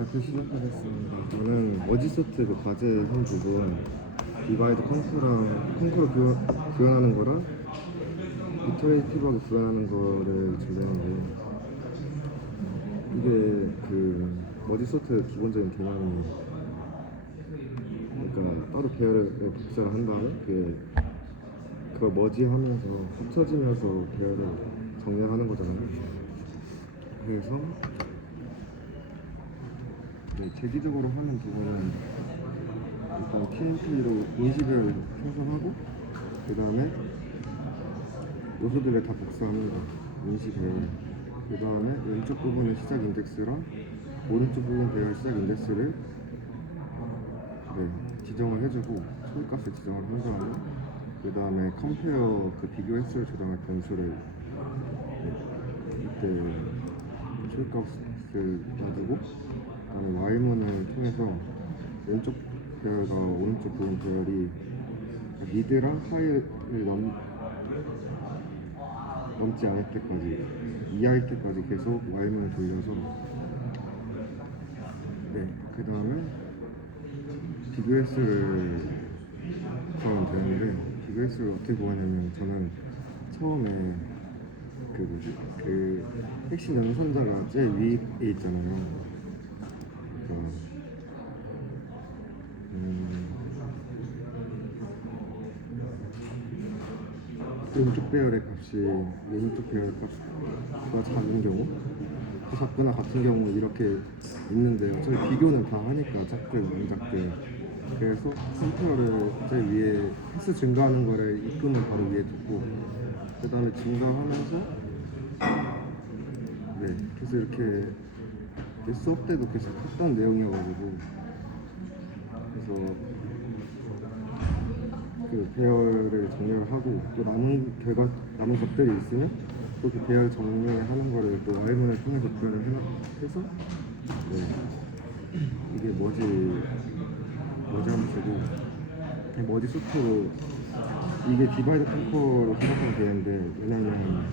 발표 시작하겠습니다. 저는 머지소트 그 과제 한 부분 디바이드 컨크로 구현하는 거랑 이터레이티브하게 구현하는 거를 준비했는데, 이게 그 머지소트 기본적인 개념이, 그러니까 따로 배열을 복사를 한 다음에 그걸 머지하면서 합쳐지면서 배열을 정렬하는 거잖아요. 그래서 제기적으로 하는 부분은 일단 TNP로 인식을 생성하고, 그 다음에 요소들을 다 복사합니다. 인식에. 그 다음에 왼쪽 부분의 시작 인덱스랑 오른쪽 부분 배열 시작 인덱스를 지정을 해주고, 초기값을 지정을 한 다음에, 그 다음에 컴페어 그 비교 횟수를 조정할 변수를 이때 초기값을 놔두고, 그 다음에 y문을 통해서 왼쪽 배열과 오른쪽 부분 배열이 미드랑 하이를 넘지 않을 때까지, 이하일 때까지 계속 y문을 돌려서, 그 다음에 비교 횟수를 구하면 되는데, 비교 횟수를 어떻게 구하냐면, 저는 처음에 그 핵심 연산자가 제일 위에 있잖아요. 그러니까 왼쪽 배열의 값이 왼쪽 배열 값보다 작은 경우, 작거나 같은 경우 이렇게 있는데요. 저희 비교는 다 하니까 작든 안 작든. 그래서 컴퓨터를 제일 위에 횟수 증가하는 거를 입금을 바로 위에 두고, 그 다음에 증가하면서 계속 이렇게 수업 때도 계속 했던 내용이어가지고, 그래서 그 배열을 정렬을 하고, 또 남은 것들이 있으면 또 그 배열 정렬하는 거를 또 y문을 통해서 구현을 해서 이게 머지 함수고, 머지 소트로 이게 디바이드 컨커로 생각하면 되는데, 왜냐면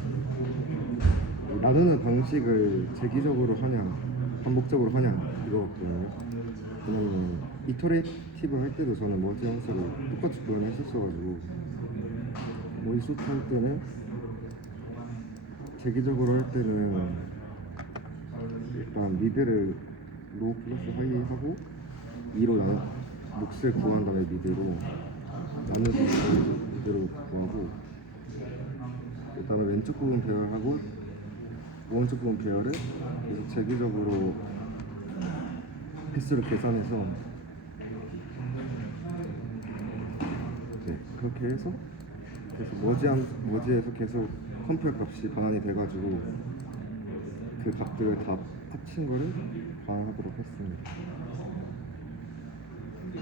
나누는 방식을 재기적으로 하냐 반복적으로 하냐 이거거든요. 왜냐면 이터레이티브 할 때도 저는 머지 함수를 똑같이 구현했었어가지고, 머지 소트 할 때는 재기적으로 할 때는 일단 미드를 로우 플러스 하이 하고 2로 몫을 구한 다음에 미드로 나누기 미드로 구하고, 그 다음에 왼쪽 부분 배열하고 오른쪽 부분 배열을 계속 재기적으로 횟수를 계산해서 그렇게 해서 머지에서 계속 컴퓨어 값이 반환이 돼가지고 그 값들을 다 합친 거를 반환하도록 했습니다.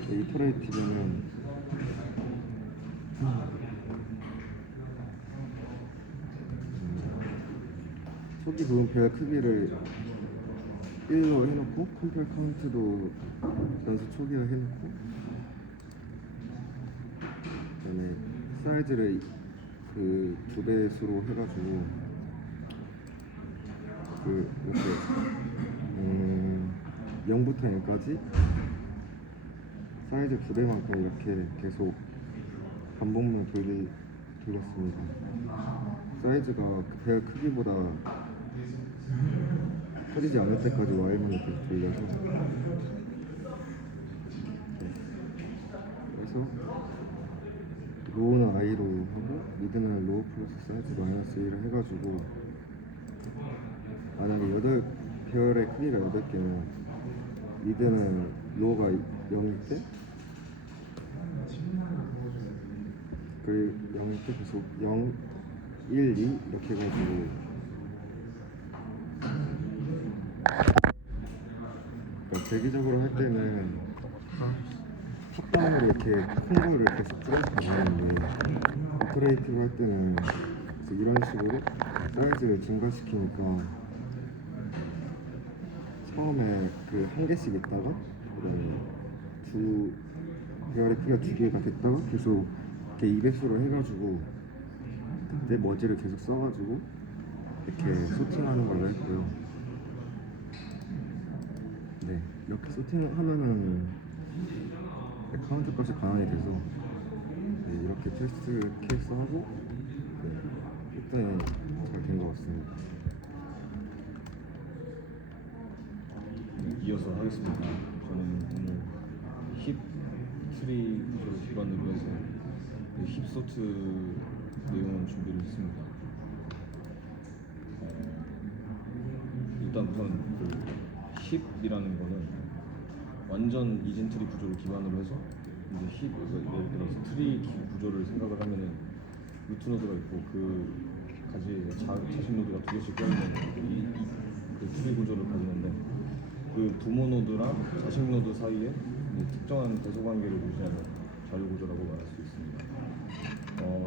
이터레이티브는 초기 부분 배열 크기를 1로 해놓고, 컴퓨어 카운트도 연수 초기화 해놓고, 그다음에 사이즈를 그 2배수로 해가지고 이렇게 0부터 1까지 사이즈 2배만큼 이렇게 계속 반복문 돌렸습니다. 사이즈가 그 배열 크기보다 커지지 않을 때까지 y문을 계속 돌려서, 그래서 로우는 i로 하고 미드는 로우 플러스 사이즈 마이너스 1을 해가지고, 만약에 배열의 크기가 8개면 미드는 로우가 0일 때, 그 0일 때 계속 0, 1, 2 이렇게 해가지고, 그러니까 대기적으로 할 때는 탑다운으로 이렇게 큰 거를 계속 줄여서 가는데, 오퍼레이티브 할 때는 이런 식으로 사이즈를 증가시키니까 처음에 그 한 개씩 있다가, 그다음에 배열의 크기가 2개가 됐다가 계속 이렇게 2배수로 해가지고 그때 머지를 계속 써가지고 이렇게 소팅하는 걸로 했고요. 네, 이렇게 세팅하면은 카운트 값이 반환이 돼서 네, 이렇게 테스트 케이스 하고 네, 일단 잘 된 것 같습니다. 이어서 하겠습니다. 저는 오늘 힙 트리 구조를 기반으로 해서 힙 소트 내용을 준비를 했습니다. 일단 우선 그 힙이라는 거는 완전 이진 트리 구조를 기반으로 해서 이제 힙, 예를 들어서 트리 구조를 생각을 하면은 루트 노드가 있고 그 가지에 자식 노드가 두 개씩 껴있는 그 트리 구조를 가지는데 그 부모 노드랑 자식 노드 사이에 특정한 대소 관계를 유지하는 자료 구조라고 말할 수 있습니다.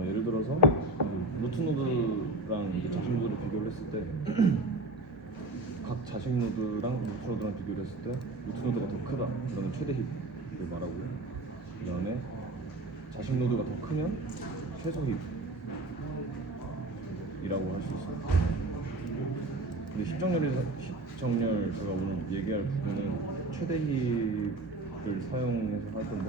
예를 들어서 루트 노드랑 이제 자식 노드를 비교를 했을 때 각 자식 노드랑 루트 노드랑 비교를 했을 때 루트 노드가 더 크다 그러면 최대 힙을 말하고요. 그 다음에 자식 노드가 더 크면 최소 힙이라고 할 수 있습니다. 근데 십정렬 제가 오늘 얘기할 부분은 최대 힙을 사용해서 할 건데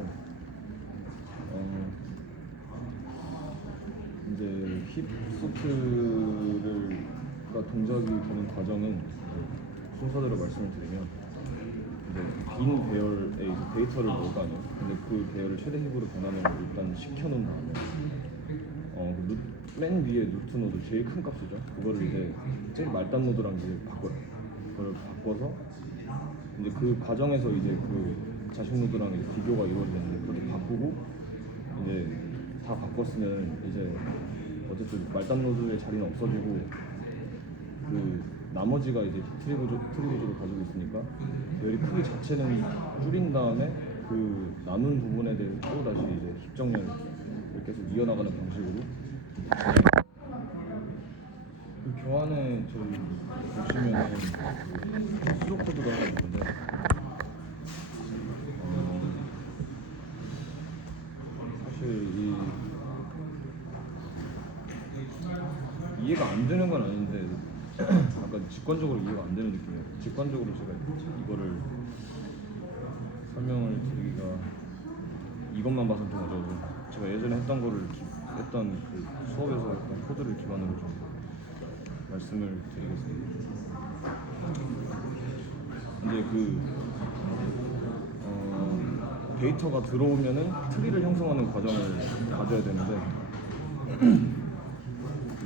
이제 힙 소트가 동작이 되는 과정은 순서대로 말씀을 드리면 이제 빈 배열에 이제 데이터를 넣을 거 아니에요. 근데 그 배열을 최대 힙으로 변하면 일단 식혀놓은 다음에 맨 위에 루트 노드 제일 큰 값이죠. 그거를 이제 제일 말단 노드랑 이제 바꿔요. 그걸 바꿔서 이제 그 과정에서 이제 그 자식 노드랑 이제 비교가 이루어지는데 그것도 바꾸고 이제 다 바꿨으면 이제 어쨌든 말단 노드의 자리는 없어지고 그 나머지가 이제 트리 구조를 가지고 있으니까 배열이 크기 자체는 줄인 다음에 그 나눈 부분에 대해서 또 다시 이제 힙정렬을 계속 이어나가는 방식으로 그 교환에 저희 보시면은 수도 코드가 하나 있는데 사실 이해가 안 되는 건 아닌데 약간 직관적으로 이해가 안 되는 느낌이에요. 직관적으로 제가 이거를 설명을 드리기가 이것만 봐서는 좀 어려워서 제가 예전에 했던 그 수업에서 했던 코드를 기반으로 좀 말씀을 드리겠습니다. 이제 데이터가 들어오면은 트리를 형성하는 과정을 가져야 되는데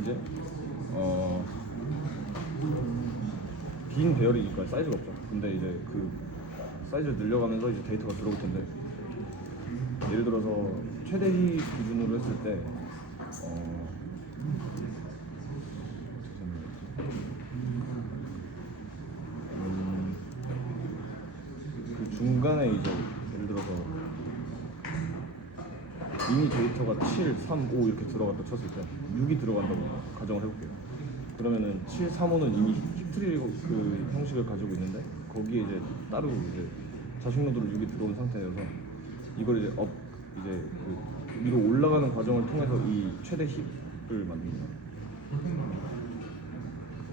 이제 빈 배열이니까 사이즈가 없죠. 근데 이제 그 사이즈를 늘려가면서 이제 데이터가 들어올 텐데 예를 들어서 최대 힙 기준으로 했을 때 그 중간에 이제 예를 들어서 이미 데이터가 7, 3, 5 이렇게 들어갔다 쳤을 때 6이 들어간다고 가정을 해볼게요. 그러면은 7, 3, 5는 이미 힙트리 그 형식을 가지고 있는데 거기에 이제 따로 이제 자식 노드로 6이 들어온 상태여서 이걸 이제 그 위로 올라가는 과정을 통해서 이 최대 힙을 만듭니다.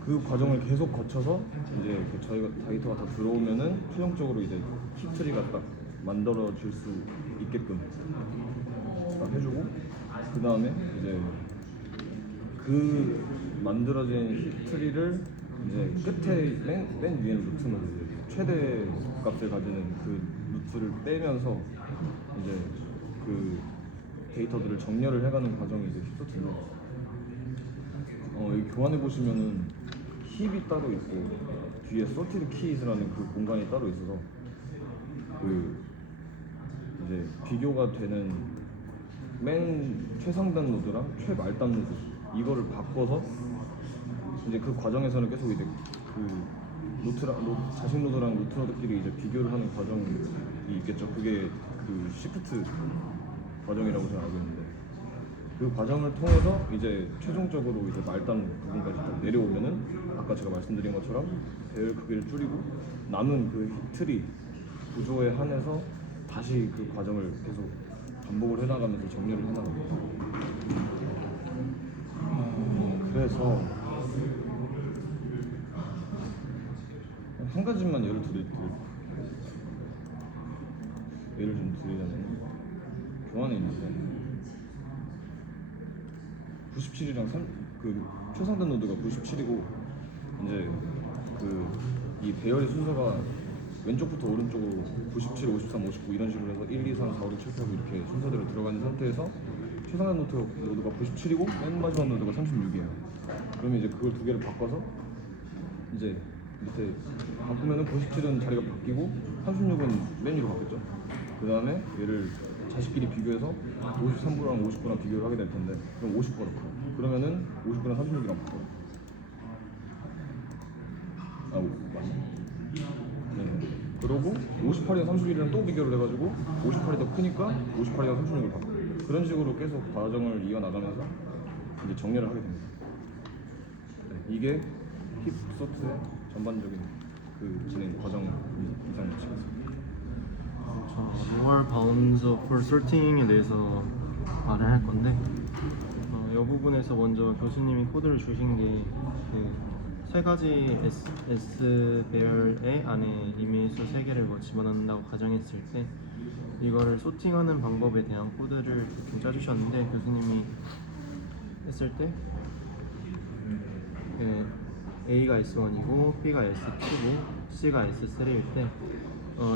그 과정을 계속 거쳐서 이제 저희가 데이터가 다 들어오면은 최종적으로 이제 힙트리가 딱 만들어질 수 있게끔 딱 해주고 그 다음에 이제 그 만들어진 힙트리를 이제 끝에 맨 위에는 루트 노드 최대 값을 가지는 그 루트를 빼면서 이제 그 데이터들을 정렬을 해가는 과정이 이제 힙소트인데 여기 교환해 보시면은 힙이 따로 있고 뒤에 sorted keys라는 그 공간이 따로 있어서 그 이제 비교가 되는 맨 최상단 노드랑 최말단 노드 이거를 바꿔서 이제 그 과정에서는 계속 이제 그 자식 노드랑 루트 노드끼리 이제 비교를 하는 과정이 있겠죠. 그게 그 시프트 과정이라고 저는 알고 있는데 그 과정을 통해서 이제 최종적으로 이제 말단 부분까지 좀 내려오면은 아까 제가 말씀드린 것처럼 배열 크기를 줄이고 남은 그 트리 구조에 한해서 다시 그 과정을 계속 반복을 해나가면서 정렬을 해나갑니다. 그래서 한 가지만 예를 드릴게요. 예를 좀 드리자면 교환에 있는데 97이랑 그 최상단 노드가 97이고 이제 그 이 배열의 순서가 왼쪽부터 오른쪽으로 97, 53, 59 이런 식으로 해서 1, 2, 3, 4, 5, 6, 7, 8, 9 이렇게 순서대로 들어가는 상태에서 최상단 노드가 97이고 맨 마지막 노드가 36이에요. 그러면 이제 그걸 두 개를 바꿔서 이제 밑에 바꾸면은 97은 자리가 바뀌고 36은 맨 위로 바뀌었죠. 그 다음에 얘를 자식끼리 비교해서 53부랑 59랑 비교를 하게 될 텐데 그럼 59가 넣고 그러면은 59랑 36이랑 바꿔요. 맞아. 네. 그러고 58이랑 31이랑 또 비교를 해가지고 58이 더 크니까 58이랑 36을 바꿔. 그런 식으로 계속 과정을 이어나가면서 이제 정렬을 하게 됩니다. 네. 이게 힙 소트의 전반적인 그 진행 과정 이상을 치겠습니다. lower bounds for sorting에 대해서 말을 할 건데 이 부분에서 먼저 교수님이 코드를 주신 게 그 세 가지 S 배열의 안에 이미지 세 개를 뭐 집어넣는다고 가정했을 때 이거를 소팅하는 방법에 대한 코드를 좀 짜주셨는데 교수님이 했을 때 A가 S1이고 B가 S2고 C가 S3일 때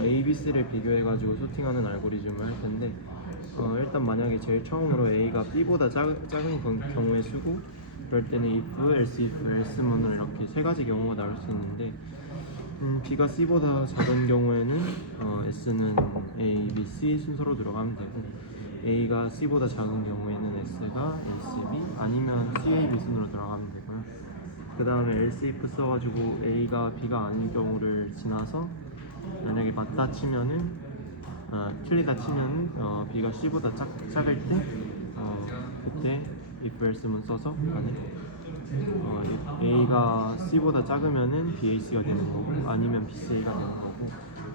A, B, C를 비교해가지고 소팅하는 알고리즘을 할 텐데 일단 만약에 제일 처음으로 A가 B보다 작은 경우에 쓰고 그럴 때는 if, else if, else문으로 이렇게 세 가지 경우가 나올 수 있는데 B가 C보다 작은 경우에는 S는 A, B, C 순서로 들어가면 되고 A가 C보다 작은 경우에는 S가 A, C, B 아니면 C, A, B 순으로 들어가면 되고요. 그 다음에 else if 써가지고 A가 B가 아닌 경우를 지나서 만약에 맞다 치면은 틀리다 치면은 B가 C보다 작을 때 그때 if else문 써서 A가 C보다 작으면은 BAC가 되는 거고 아니면 BCA가 되는 거고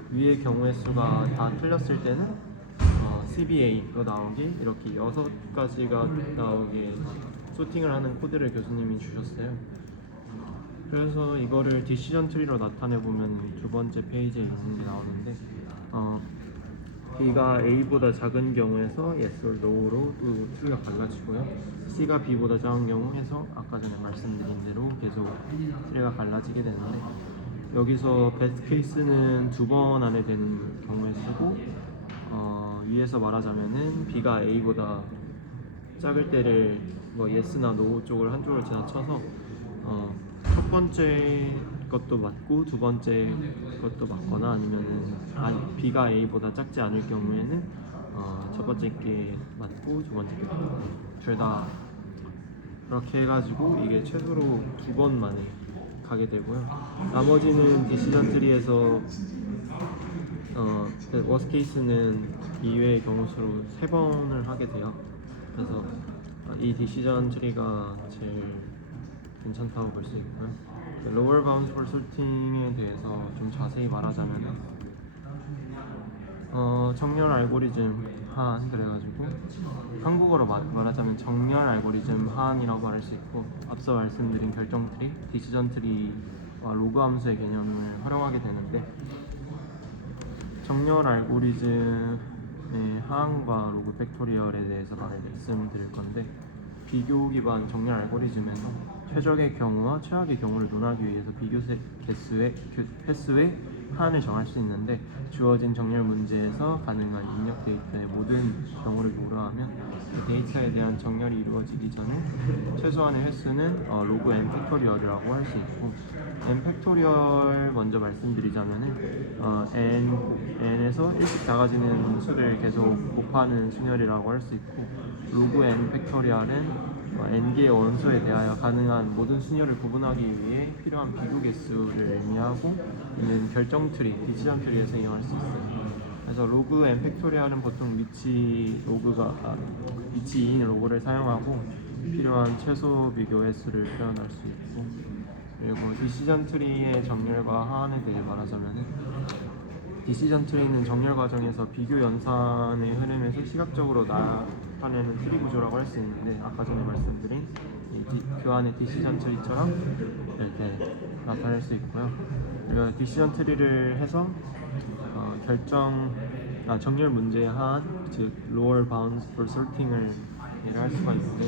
위의 경우의 수가 다 틀렸을 때는 CBA가 나오게 이렇게 6가지가 나오게 소팅을 하는 코드를 교수님이 주셨어요. 그래서 이거를 디시전 트리로 나타내 보면 두 번째 페이지에 있는 게 나오는데 B가 A보다 작은 경우에서 yes or no로 또 트리가 갈라지고요. C가 B보다 작은 경우에서 아까 전에 말씀드린 대로 계속 트리가 갈라지게 되는데 여기서 베스트 케이스는 2번 안에 되는 경우에 쓰고 위에서 말하자면은 B가 A보다 작을 때를 뭐 yes나 no 쪽을 한쪽을 지나쳐서 첫 번째 것도 맞고 두 번째 것도 맞거나 아니면은 B가 A보다 작지 않을 경우에는 첫 번째 게 맞고 두 번째 게 맞고 둘 다 그렇게 해가지고 이게 최소로 2번 만에 가게 되고요. 나머지는 디시전 트리에서 워스트 케이스는 2회의 경우 수로 3번을 하게 돼요. 그래서 이 디시전 트리가 제일 괜찮다고 볼 수 있고요. lower bounds for sorting에 대해서 좀 자세히 말하자면 정렬 알고리즘 한 그래가지고 한국어로 말하자면 정렬 알고리즘 한이라고 말할 수 있고 앞서 말씀드린 결정 트리, 디시전 트리와 로그 함수의 개념을 활용하게 되는데 정렬 알고리즘의 하항과 로그 팩토리얼에 대해서 말씀드릴 건데 비교 기반 정렬 알고리즘에서 최적의 경우와 최악의 경우를 논하기 위해서 비교 횟수의 하한을 정할 수 있는데 주어진 정렬 문제에서 가능한 입력 데이터의 모든 경우를 고려하면 그 데이터에 대한 정렬이 이루어지기 전에 최소한의 횟수는 로그 n 팩토리얼이라고 할 수 있고 n 팩토리얼 먼저 말씀드리자면은 n에서 1씩 작아지는 수를 계속 곱하는 순열이라고 할 수 있고 로그 n 팩토리얼은 n개의 원소에 대하여 가능한 모든 순열을 구분하기 위해 필요한 비교 개수를 의미하고 있는 결정 트리, 디시전 트리에서 이용할 수 있어요. 그래서 로그 n 팩토리얼은 보통 위치 2인 로그를 사용하고 필요한 최소 비교 횟수를 표현할 수 있고 그리고 디시전 트리의 정렬과 하한에 대해 말하자면 디시전 트리는 정렬 과정에서 비교 연산의 흐름에서 시각적으로 나타내는 트리 구조라고 할 수 있는데 아까 전에 말씀드린 그 안에 디시전 트리처럼 이렇게 나타낼 수 있고요. 디시전 트리를 해서 정렬 문제의 하한, 즉 lower bounds for sorting을 할 수가 있는데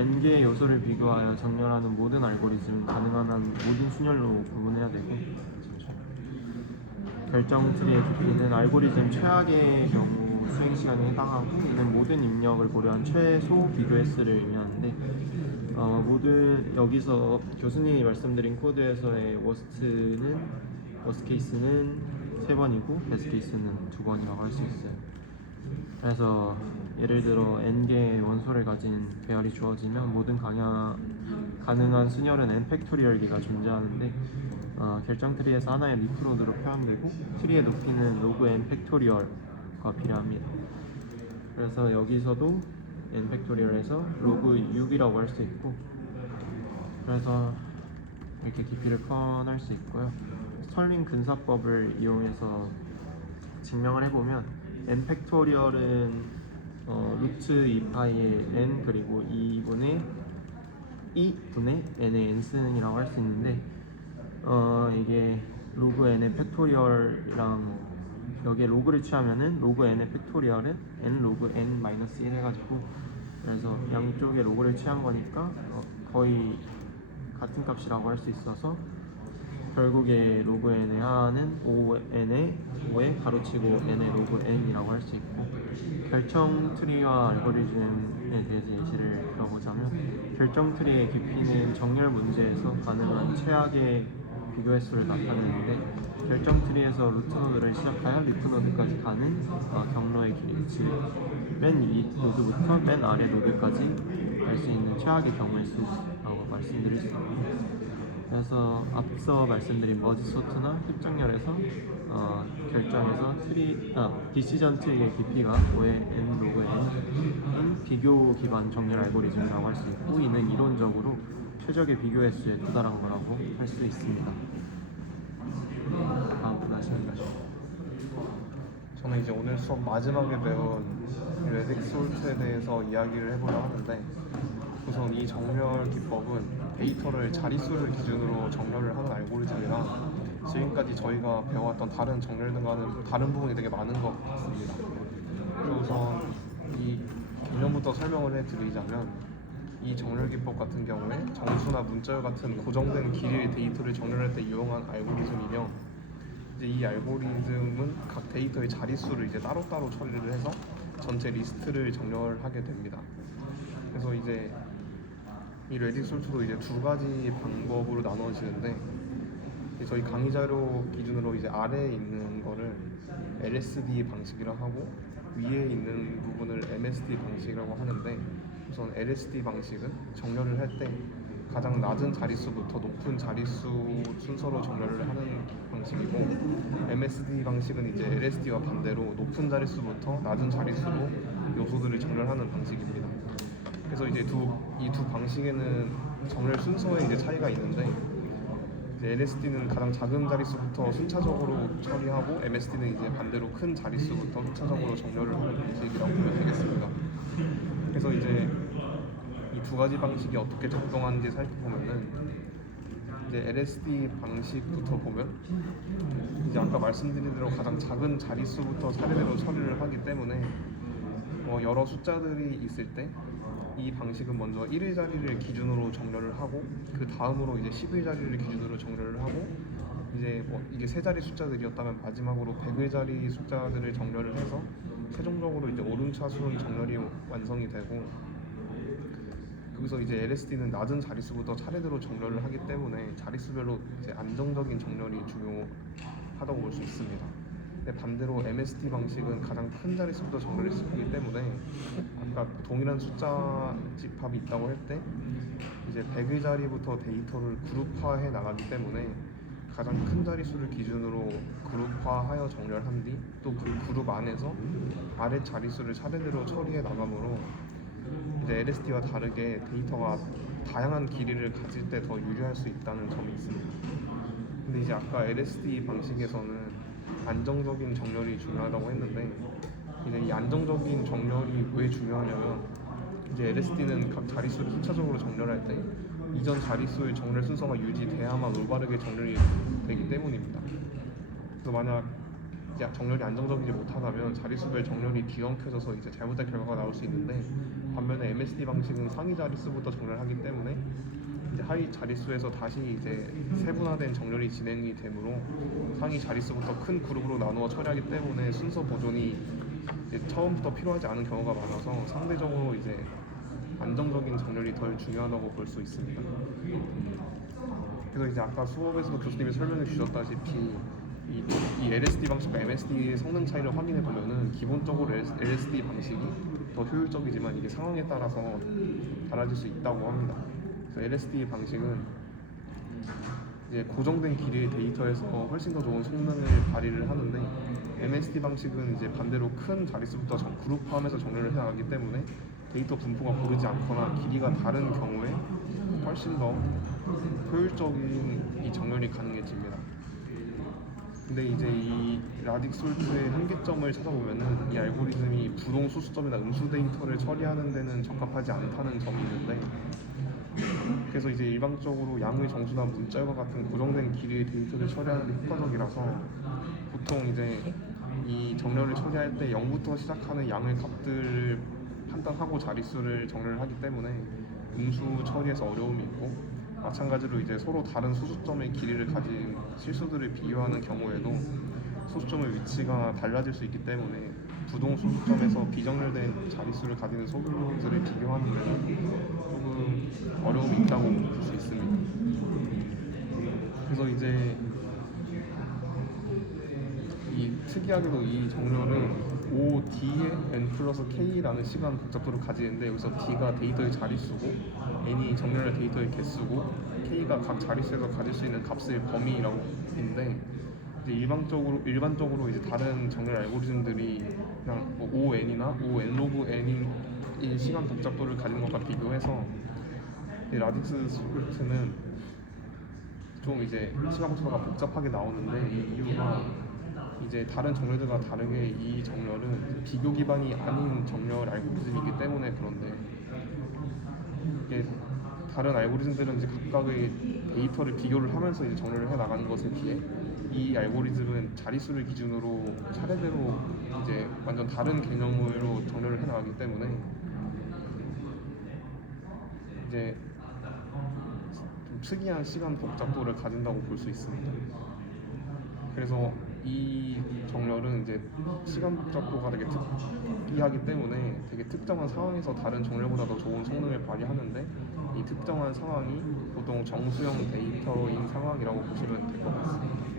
n개의 요소를 비교하여 정렬하는 모든 알고리즘은 가능한 한 모든 순열로 구분해야 되고, 결정 트리의 깊이는 알고리즘 최악의 경우 수행 시간에 해당하고, 이는 모든 입력을 고려한 최소 비교 S를 의미하는데, 여기서 교수님이 말씀드린 코드에서의 worst case는 3번이고 best case는 2번이라고 할 수 있어요. 그래서 예를 들어 n개의 원소를 가진 배열이 주어지면 모든 가능한 순열은 n 팩토리얼 개가 존재하는데, 결정 트리에서 하나의 리프 노드로 표현되고 트리의 높이는 로그 n 팩토리얼과 비례합니다. 그래서 여기서도 n 팩토리얼에서 로그 6이라고 할 수 있고, 그래서 이렇게 깊이를 표현할 수 있고요. 스털링 근사법을 이용해서 증명을 해보면 n 팩토리얼은 루트 2파이의 n 그리고 2분의 n의 n승이라고 할 수 있는데, 이게 로그 n의 팩토리얼이랑 여기에 로그를 취하면은 로그 n의 팩토리얼은 n 로그 n 마이너스 1 해가지고, 그래서 양쪽에 로그를 취한 거니까 거의 같은 값이라고 할 수 있어서 결국에 로그 n의 하는 5n의 가로치고 n의 로그 n이라고 할 수 있고, 결정 트리와 알고리즘에 대해서 예시를 들어보자면, 결정 트리의 깊이는 정렬 문제에서 가능한 최악의 비교 횟수를 나타내는데, 결정 트리에서 루트 노드를 시작하여 리프 노드까지 가는 경로의 길이, 즉 맨 위 노드부터 맨 아래 노드까지 갈 수 있는 최악의 경우의 수라고 말씀드릴 수 있습니다. 그래서 앞서 말씀드린 머지 소트나 흡정렬에서 결정에서 디시전 트리의 깊이가 5의 n 로그 n인 비교 기반 정렬 알고리즘이라고 할 수 있고, 이는 이론적으로 최적의 비교 횟수에 도달한 거라고 할 수 있습니다. 다음 말씀하시죠. 저는 이제 오늘 수업 마지막에 배운 레딕 솔트에 대해서 이야기를 해보려 하는데, 우선 이 정렬 기법은 데이터를 자릿수를 기준으로 정렬을 하는 알고리즘이라 지금까지 저희가 배워왔던 다른 정렬 등과는 다른 부분이 되게 많은 것 같습니다. 그리고 우선 이 개념부터 설명을 해드리자면, 이 정렬 기법 같은 경우에 정수나 문자열 같은 고정된 길이의 데이터를 정렬할 때 이용한 알고리즘이며, 이제 이 알고리즘은 각 데이터의 자릿수를 이제 따로따로 처리를 해서 전체 리스트를 정렬하게 됩니다. 그래서 이제 이 레딕 솔트도 이제 두 가지 방법으로 나눠지는데, 저희 강의 자료 기준으로 이제 아래에 있는 거를 LSD 방식이라고 하고 위에 있는 부분을 MSD 방식이라고 하는데, 우선 LSD 방식은 정렬을 할 때 가장 낮은 자릿수부터 높은 자릿수 순서로 정렬을 하는 방식이고, MSD 방식은 이제 LSD와 반대로 높은 자릿수부터 낮은 자릿수로 요소들을 정렬하는 방식입니다. 그래서 이제 이 두 방식에는 정렬 순서에 이제 차이가 있는데, 이제 LSD는 가장 작은 자릿수부터 순차적으로 처리하고, MSD는 이제 반대로 큰 자릿수부터 순차적으로 정렬을 하는 방식이라고 보면 되겠습니다. 그래서 이제 이 두 가지 방식이 어떻게 작동하는지 살펴보면은, 이제 LSD 방식부터 보면 이제 아까 말씀드린 대로 가장 작은 자릿수부터 차례대로 처리를 하기 때문에 여러 숫자들이 있을 때 이 방식은 먼저 1의 자리를 기준으로 정렬을 하고, 그 다음으로 이제 10의 자리를 기준으로 정렬을 하고, 이제 이게 세 자리 숫자들이었다면 마지막으로 100의 자리 숫자들을 정렬을 해서 최종적으로 이제 오름차순 정렬이 완성이 되고, 거기서 이제 LSD는 낮은 자릿수부터 차례대로 정렬을 하기 때문에 자릿수별로 이제 안정적인 정렬이 중요하다고 볼 수 있습니다. 근데 반대로 MSD 방식은 가장 큰 자릿수부터 정렬을 시키기 때문에, 아까 동일한 숫자 집합이 있다고 할 때 이제 100의 자리부터 데이터를 그룹화해 나가기 때문에 가장 큰 자릿수를 기준으로 그룹화하여 정렬한 뒤 또 그 그룹 안에서 아래 자릿수를 차례대로 처리해 나가므로 이제 LSD와 다르게 데이터가 다양한 길이를 가질 때 더 유리할 수 있다는 점이 있습니다. 근데 이제 아까 LSD 방식에서는 안정적인 정렬이 중요하다고 했는데, 이제 이 안정적인 정렬이 왜 중요하냐면, 이제 LSD는 각 자릿수를 순차적으로 정렬할 때 이전 자릿수의 정렬 순서가 유지돼야만 올바르게 정렬이 되기 때문입니다. 그래서 만약 이제 정렬이 안정적이지 못하다면 자릿수별 정렬이 뒤엉켜져서 이제 잘못된 결과가 나올 수 있는데, 반면에 MSD 방식은 상위 자릿수부터 정렬하기 때문에 이제 하위 자릿수에서 다시 이제 세분화된 정렬이 진행이 되므로 상위 자릿수부터 큰 그룹으로 나누어 처리하기 때문에 순서 보존이 이제 처음부터 필요하지 않은 경우가 많아서 상대적으로 이제 안정적인 정렬이 덜 중요하다고 볼 수 있습니다. 그래서 이제 아까 수업에서도 교수님이 설명해 주셨다시피 이 LSD 방식과 MSD의 성능 차이를 확인해 보면은 기본적으로 LSD 방식이 더 효율적이지만 이게 상황에 따라서 달라질 수 있다고 합니다. 그래서 LSD 방식은 이제 고정된 길이의 데이터에서 훨씬 더 좋은 성능을 발휘를 하는데, MSD 방식은 이제 반대로 큰 자릿수부터 그룹화하면서 정렬을 해나가기 때문에 데이터 분포가 고르지 않거나 길이가 다른 경우에 훨씬 더 효율적인 이 정렬이 가능해집니다. 근데 이제 이 라딕솔트의 한계점을 찾아보면은 이 알고리즘이 부동 수수점이나 음수 데이터를 처리하는 데는 적합하지 않다는 점이 있는데, 그래서 이제 일반적으로 양의 정수나 문자열과 같은 고정된 길이의 데이터를 처리하는 데 효과적이라서 보통 이제 이 정렬을 처리할 때 0부터 시작하는 양의 값들을 판단하고 자릿수를 정렬을 하기 때문에 음수 처리에서 어려움이 있고, 마찬가지로 이제 서로 다른 소수점의 길이를 가진 실수들을 비교하는 경우에도 소수점의 위치가 달라질 수 있기 때문에 부동 소수점에서 비정렬된 자릿수를 가지는 소수들을 비교하는 데는 조금 어려움이 있다고 볼 수 있습니다. 그래서 이제 이 특이하게도 이 정렬은 OD의 n 플러스 k라는 시간 복잡도를 가지는데, 여기서 d가 데이터의 자릿수고 n이 정렬할 데이터의 개수고 k가 각 자릿수에서 가질 수 있는 값의 범위라고 있는데, 이제 일반적으로 이제 다른 정렬 알고리즘들이 그냥 뭐 ON이나 ON 로그 n인 이 시간 복잡도를 가진 것과 비교해서 이 라딕솔트는 좀 이제 시간 복잡도가 복잡하게 나오는데, 이 이유가 이제 다른 정렬들과 다르게 이 정렬은 비교 기반이 아닌 정렬 알고리즘이기 때문에 그런데, 이게 다른 알고리즘들은 이제 각각의 데이터를 비교를 하면서 이제 정렬을 해 나가는 것에 비해 이 알고리즘은 자릿수를 기준으로 차례대로 이제 완전 다른 개념으로 정렬을 해 나가기 때문에 이제 좀 특이한 시간 복잡도를 가진다고 볼 수 있습니다. 그래서 이 정렬은 이제 시간 복잡도가 되게 특이하기 때문에 되게 특정한 상황에서 다른 정렬보다 더 좋은 성능을 발휘하는데, 이 특정한 상황이 보통 정수형 데이터인 상황이라고 보시면 될 것 같습니다.